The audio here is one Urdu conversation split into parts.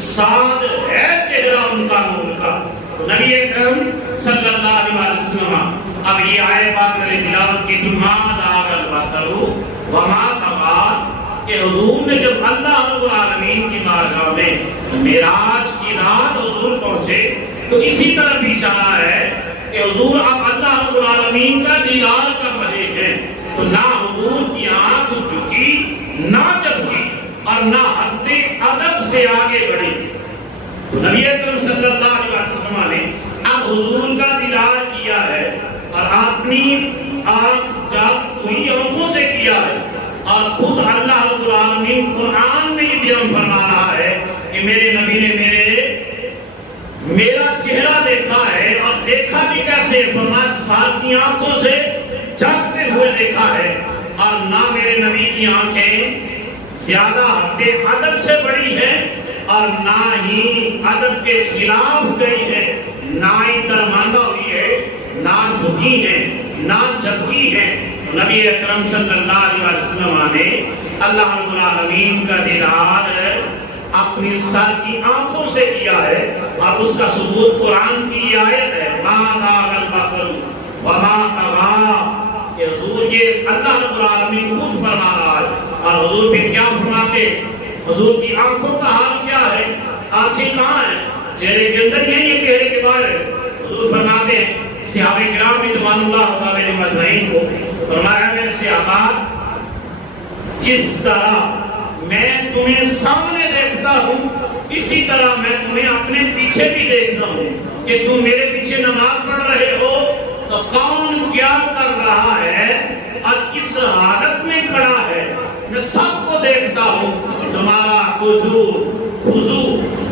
سعد ہے چہرہ ان کا نور کا۔ نبی اکرم صلی اللہ علیہ وسلم اب یہ آیت پاک نے تلاوت کی تو ما داغ البصر وما طغى، کہ حضور نے جب اللہ رب العالمین کی بارگاہ میں معراج کی رات حضور پہنچے تو اسی طرح اشارہ ہے کہ حضور اب اللہ رب العالمین کا دیدار کر رہے ہیں، تو نہ حضور کی آنکھ جھکی نہ چمکی اور نہ حد ادب سے آگے بڑھی۔ تو نبی اکرم صلی اللہ علیہ وسلم نے اب حضور کا دیدار کیا ہے اور اپنی آنکھ جاگتی ہوئی آنکھوں سے کیا ہے، اور خود اللہ رب العالمین قرآن میں یہ بیان فرما رہا ہے کہ میرے نبی نے میرا چہرہ دیکھا ہے، اور دیکھا بھی کیسے؟ فرمایا سات کی آنکھوں سے جاگتے ہوئے دیکھا ہے، اور نہ میرے نبی کی آنکھیں زیادہ حد ادب سے بڑی ہے اور نہ ہی ادب کے خلاف گئی ہے، نہ ہی درماندہ ہوئی ہے، نہ جھکی ہے، نہ جھکی ہے۔ نبی اکرم صلی اللہ علیہ وسلم نے اللہ رب العالمین کا دیدار اپنی سر کی آنکھوں سے کیا ہے، اور اس کا ثبوت قرآن کی آیت ہے ما داغ البصر وما طغى، کہ حضور یہ اللہ رب العالمین خود فرما رہا ہے۔ اور حضور پھر کیا فرماتے؟ حضور کی آنکھوں کا حال کیا ہے؟ آنکھیں کہاں ہیں؟ چہرے کے اندر نہیں، یہ چہرے کے باہر ہے۔ حضور فرماتے ہیں صحابہ کرام رضوان اللہ علیہ مجمعین کو، فرمایا میرے صحابہ جس طرح میں تمہیں سامنے دیکھتا ہوں اسی طرح میں تمہیں اپنے پیچھے بھی دیکھتا ہوں، کہ تم میرے پیچھے نماز پڑھ رہے ہو تو کون کیا کر رہا ہے اور کس حالت میں کھڑا ہے، میں سب کو دیکھتا ہوں۔ تمہارا خضوع،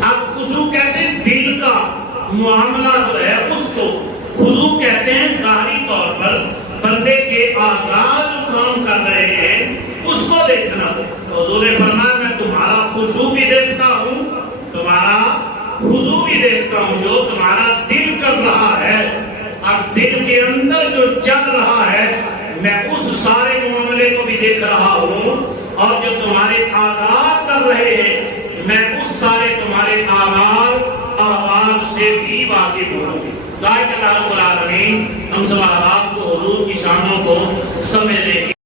اب خضوع کہتے ہیں دل کا معاملہ جو ہے اس کو، خضوع کہتے ہیں ظاہری طور پر بندے کے اعضاء جو کام کر رہے ہیں اس کو دیکھنا۔ حضور نے فرمایا میں تمہارا خضوع بھی دیکھتا ہوں، تمہارا خضوع بھی دیکھتا ہوں، جو تمہارا دل کر رہا ہے اور دل کے اندر جو چل رہا ہے میں اس سارے معاملے کو بھی دیکھ رہا ہوں، اور جو تمہارے اعضاء کر رہے ہیں میں اس سارے تمہارے اعمال سے بھی واقف ہوں۔ دعائے کہ اللہ رب العالمین ہم سب احباب کو حضور کی شانوں کو سمجھنے